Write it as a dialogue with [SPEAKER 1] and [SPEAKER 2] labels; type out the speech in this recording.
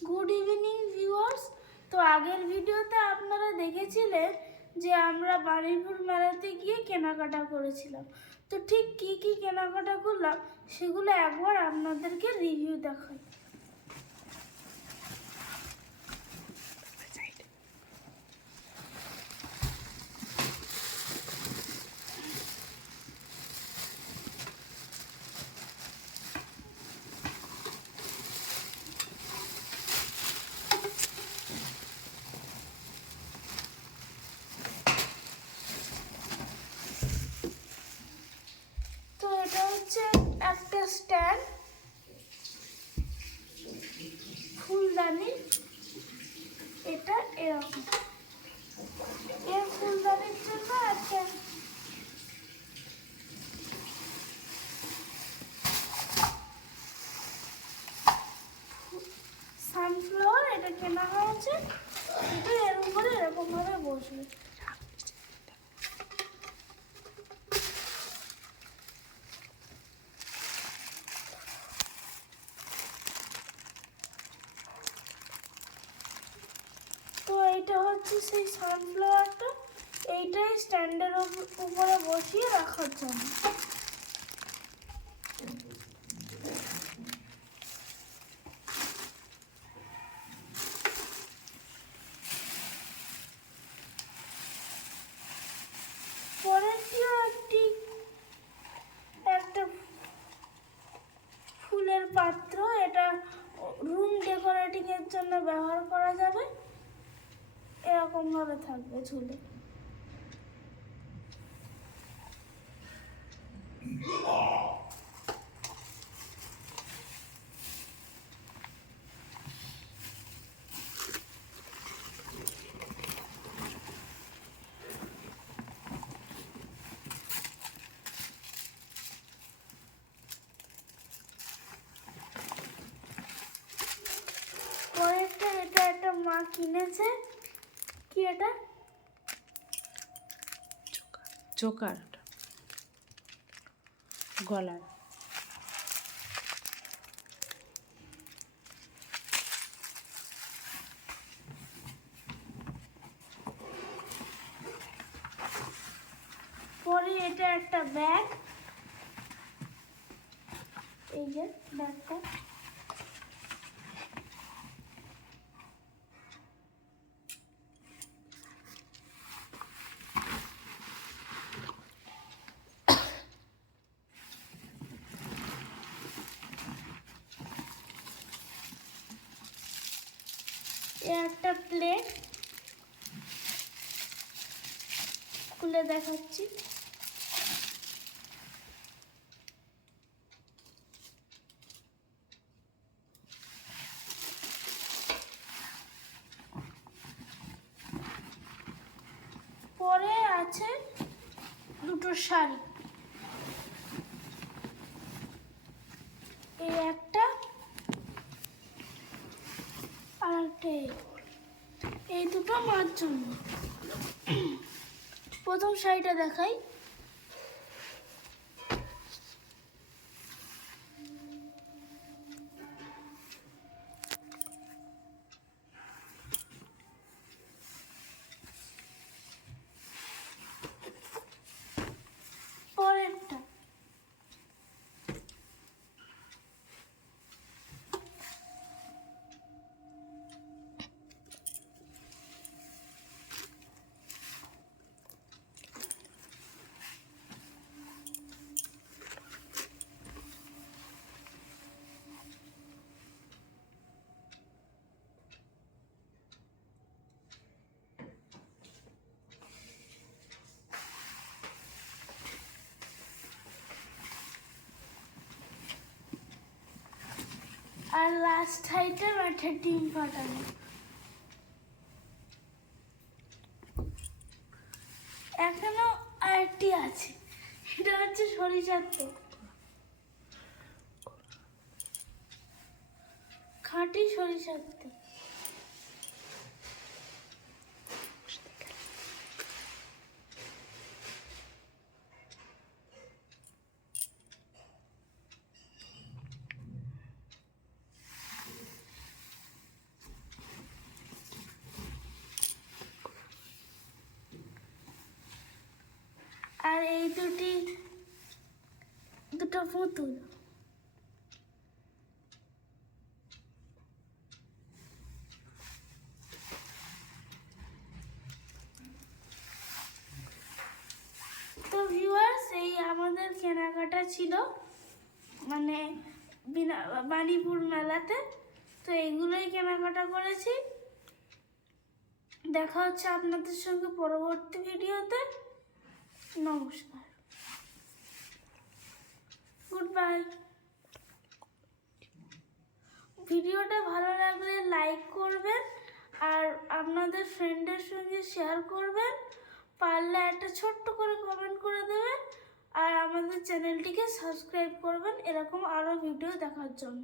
[SPEAKER 1] Good evening viewers তো আগের ভিডিওতে আপনারা দেখেছিলেন যে আমরা বারুইপুর মেলাতে গিয়ে কেনাকাটা করেছিলাম। তো ঠিক কি কি কেনাকাটা করলাম, সেগুলো একবার আপনাদেরকে রিভিউ দেখাই তো এটা হচ্ছে একটা স্ট্যান্ড ফুলদানি এটা এরকম এর ফুলদানির জন্য একটা সানফ্লাওয়ার এটা কেনা হয়েছে। এটা এরকম ভাবে বসবে। তো এইটা হচ্ছে সেই সানফ্লাওয়ারটা এইটাই স্ট্যান্ডের উপরে বসিয়ে রাখার জন্য পরেরটিও একটি একটা ফুলের পাত্র এটা রুম জন্য ব্যবহার করা যাবে এরকম ভাবে থাকবে ঝুলে। পরেরটা এটা একটা মা কিনেছে কি এটা?
[SPEAKER 2] চোকার। গলার।
[SPEAKER 1] পরে এটা একটা ব্যাগ। এই যে ব্যাগটা। একটা প্লেট খুলে দেখাচ্ছি। পরে আছে দুটো শাড়ি। এই একটা এই দুটো মার জন্য। প্রথম শাড়িটা দেখাই। আর লাস্ট আইটেম মাঠের ডিম ফাটানো এখনও আরেকটি আছে, সেটা হচ্ছে সরিষার তেল খাঁটি সরিষার তেল দুটি, দুটো পুতুল। তো ভিউয়ার্স এই আমাদের কেনাকাটা ছিল মানে বিনা, বাণীপুর মেলাতে। তো এগুলোই কেনাকাটা করেছি। দেখা হচ্ছে আপনাদের সঙ্গে পরবর্তী ভিডিওতে নমস্কার। গুড বাই ভিডিওটা ভালো লাগলে লাইক করবেন আর আপনাদের ফ্রেন্ডের সঙ্গে শেয়ার করবেন। পারলে একটা ছোট্ট করে কমেন্ট করে দেবেন আর আমাদের চ্যানেলটিকে সাবস্ক্রাইব করবেন। এরকম আরও ভিডিও দেখার জন্য।